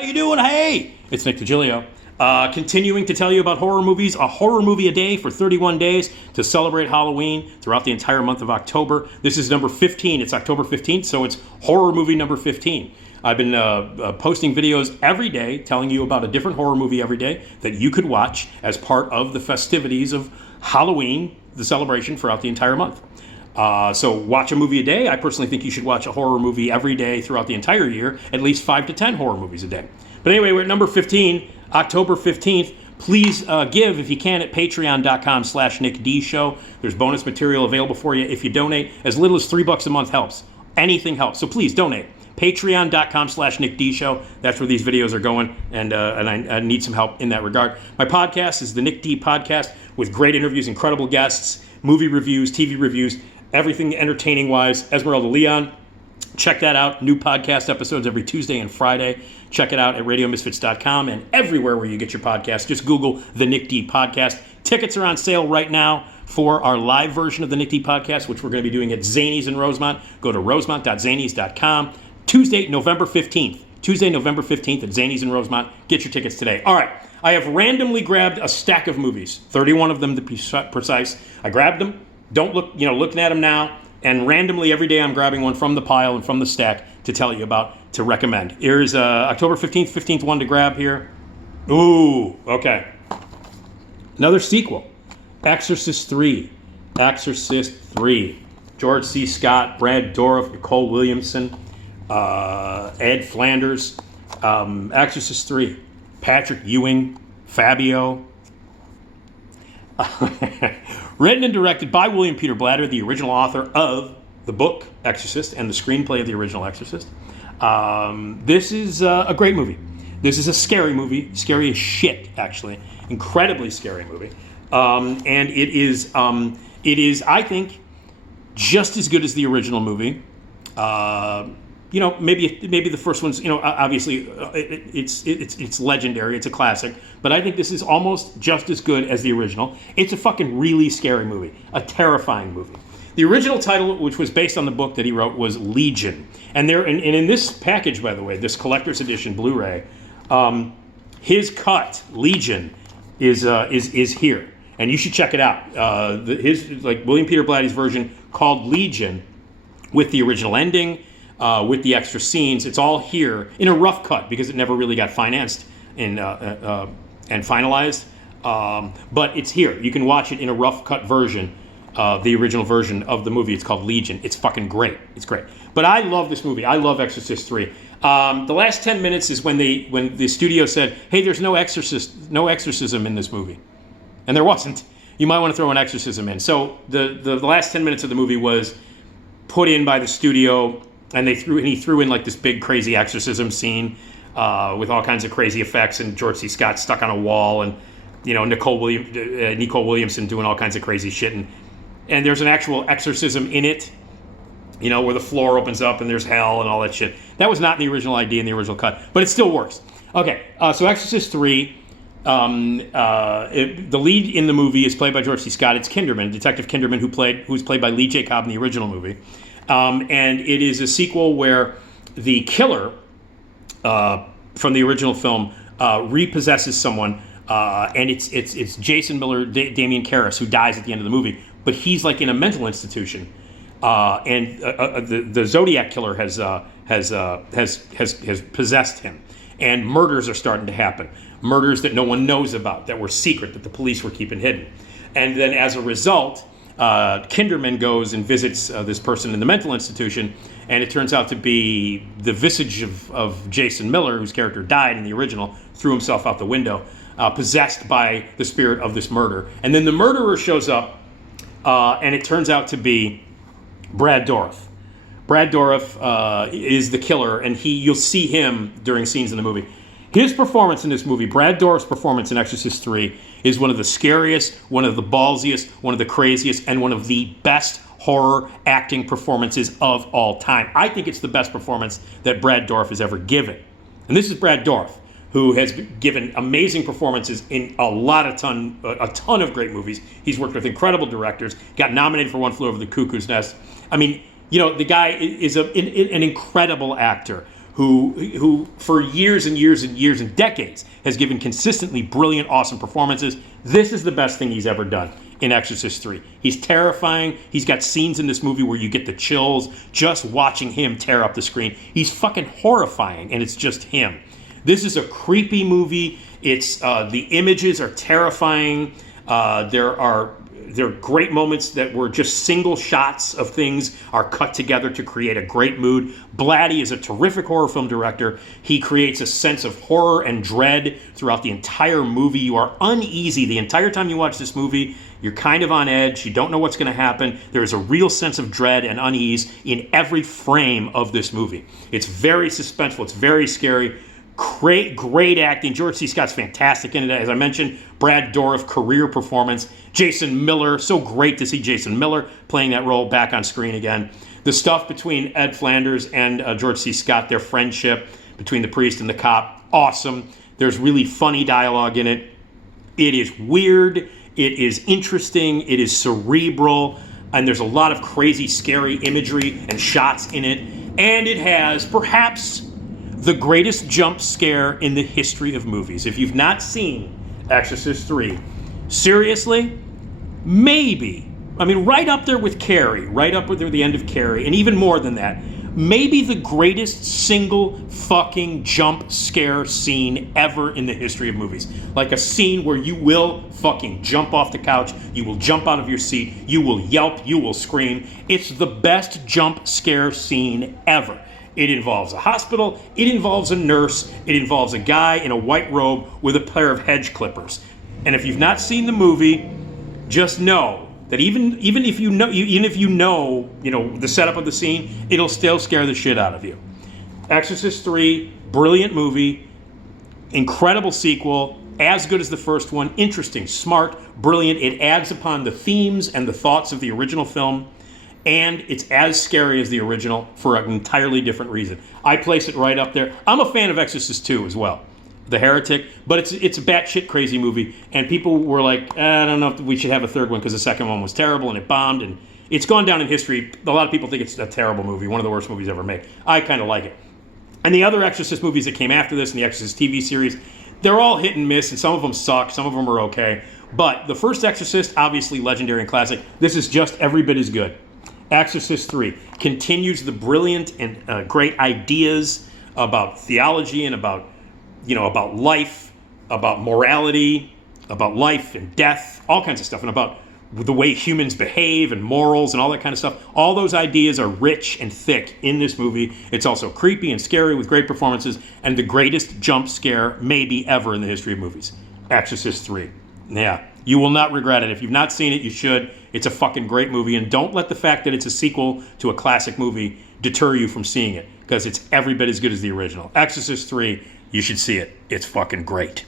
How you doing? Hey, it's Nick Digilio. Continuing to tell you about horror movies, a horror movie a day for 31 days to celebrate Halloween throughout the entire month of October. This is number 15. It's October 15th, so it's horror movie number 15. I've been posting videos every day telling you about a different horror movie every day that you could watch as part of the festivities of Halloween, the celebration throughout the entire month. So watch a movie a day. I personally think you should watch a horror movie every day throughout the entire year, at least 5 to 10 horror movies a day. But anyway, we're at number 15, October 15th. Please give, if you can, at patreon.com/NickDShow. There's bonus material available for you if you donate. As little as $3 a month helps. Anything helps. So please donate. Patreon.com/NickDShow. That's where these videos are going, and I need some help in that regard. My podcast is the Nick D Podcast with great interviews, incredible guests, movie reviews, TV reviews, everything entertaining-wise. Esmeralda Leon. Check that out. New podcast episodes every Tuesday and Friday. Check it out at radiomisfits.com and everywhere where you get your podcast. Just Google the Nick D Podcast. Tickets are on sale right now for our live version of the Nick D Podcast, which we're going to be doing at Zanies in Rosemont. Go to rosemont.zanies.com. Tuesday, November 15th. Tuesday, November 15th at Zanies in Rosemont. Get your tickets today. All right. I have randomly grabbed a stack of movies, 31 of them to be precise. I grabbed them. Don't look, looking at them now. And randomly every day I'm grabbing one from the pile and from the stack to tell you about, to recommend. Here's October 15th one to grab here. Ooh, okay. Another sequel, Exorcist 3. Exorcist 3. George C. Scott, Brad Dourif, Nicole Williamson, Ed Flanders. Exorcist 3. Patrick Ewing, Fabio. Written and directed by William Peter Blatty, the original author of the book Exorcist and the screenplay of the original Exorcist. This is a great movie. This is a scary movie, scary as shit, actually, incredibly scary movie, and it is, I think, just as good as the original movie. Maybe the first one's, obviously it's legendary, it's a classic, but I think this is almost just as good as the original. It's a fucking really scary movie, a terrifying movie. The original title, which was based on the book that he wrote, was Legion. And in this package, by the way, this collector's edition Blu-ray, his cut, Legion, is here. And you should check it out. William Peter Blatty's version called Legion, with the original ending, with the extra scenes. It's all here in a rough cut because it never really got financed and finalized. But it's here. You can watch it in a rough cut version of the original version of the movie. It's called Legion. It's fucking great. It's great. But I love this movie. I love Exorcist 3. The last 10 minutes is when the studio said, "Hey, there's no exorcism in this movie," and there wasn't. You might want to throw an exorcism in. So the last 10 minutes of the movie was put in by the studio. And he threw in like this big crazy exorcism scene with all kinds of crazy effects, and George C. Scott stuck on a wall, and Nicole Williamson doing all kinds of crazy shit, and there's an actual exorcism in it, where the floor opens up and there's hell and all that shit. That was not in the original idea in the original cut, but it still works. Okay, so Exorcist 3. The lead in the movie is played by George C. Scott. It's Kinderman, Detective Kinderman, who's played by Lee J. Cobb in the original movie. And it is a sequel where the killer from the original film repossesses someone, and it's Jason Miller, Damian Karras, who dies at the end of the movie. But he's like in a mental institution, and the Zodiac killer has possessed him, and murders are starting to happen. Murders that no one knows about, that were secret, that the police were keeping hidden, and then as a result, Kinderman goes and visits this person in the mental institution, and it turns out to be the visage of Jason Miller, whose character died in the original, threw himself out the window, possessed by the spirit of this murder. And then the murderer shows up, and it turns out to be Brad Dourif. Brad Dourif is the killer, and you'll see him during scenes in the movie. His performance in this movie, Brad Dourif's performance in Exorcist 3, is one of the scariest, one of the ballsiest, one of the craziest, and one of the best horror acting performances of all time. I think it's the best performance that Brad Dourif has ever given. And this is Brad Dourif, who has given amazing performances in a ton of great movies. He's worked with incredible directors, got nominated for One Flew Over the Cuckoo's Nest. I mean, the guy is an incredible actor who for years and years and years and decades has given consistently brilliant, awesome performances. This is the best thing he's ever done in Exorcist 3. He's terrifying. He's got scenes in this movie where you get the chills just watching him tear up the screen. He's fucking horrifying, and it's just him. This is a creepy movie. It's the images are terrifying. There are great moments that were just single shots of things are cut together to create a great mood. Blatty is a terrific horror film director. He creates a sense of horror and dread throughout the entire movie. You are uneasy the entire time you watch this movie. You're kind of on edge. You don't know what's going to happen. There is a real sense of dread and unease in every frame of this movie. It's very suspenseful. It's very scary. Great acting. George C. Scott's fantastic in it. As I mentioned, Brad Dourif, career performance. Jason Miller, so great to see Jason Miller playing that role back on screen again. The stuff between Ed Flanders and George C. Scott, their friendship between the priest and the cop, awesome. There's really funny dialogue in it. It is weird. It is interesting. It is cerebral. And there's a lot of crazy, scary imagery and shots in it. And it has perhaps the greatest jump scare in the history of movies. If you've not seen Exorcist 3, seriously, maybe, I mean, right up there with Carrie, right up with the end of Carrie, and even more than that, maybe the greatest single fucking jump scare scene ever in the history of movies. Like a scene where you will fucking jump off the couch, you will jump out of your seat, you will yelp, you will scream. It's the best jump scare scene ever. It involves a hospital, it involves a nurse, it involves a guy in a white robe with a pair of hedge clippers. And if you've not seen the movie, just know that even if you know the setup of the scene, it'll still scare the shit out of you. Exorcist 3, brilliant movie, incredible sequel, as good as the first one, interesting, smart, brilliant. It adds upon the themes and the thoughts of the original film. And it's as scary as the original for an entirely different reason. I place it right up there. I'm a fan of Exorcist 2 as well, The Heretic, but it's a batshit crazy movie. And people were like, I don't know if we should have a third one because the second one was terrible and it bombed. And it's gone down in history. A lot of people think it's a terrible movie, one of the worst movies ever made. I kind of like it. And the other Exorcist movies that came after this and the Exorcist TV series, they're all hit and miss, and some of them suck, some of them are okay. But the first Exorcist, obviously legendary and classic. This is just every bit as good. Exorcist 3 continues the brilliant and great ideas about theology and about life, about morality, about life and death, all kinds of stuff, and about the way humans behave and morals and all that kind of stuff. All those ideas are rich and thick in this movie. It's also creepy and scary with great performances and the greatest jump scare maybe ever in the history of movies. Exorcist 3. Yeah, you will not regret it. If you've not seen it, you should. It's a fucking great movie, and don't let the fact that it's a sequel to a classic movie deter you from seeing it, because it's every bit as good as the original. Exorcist 3, you should see it. It's fucking great.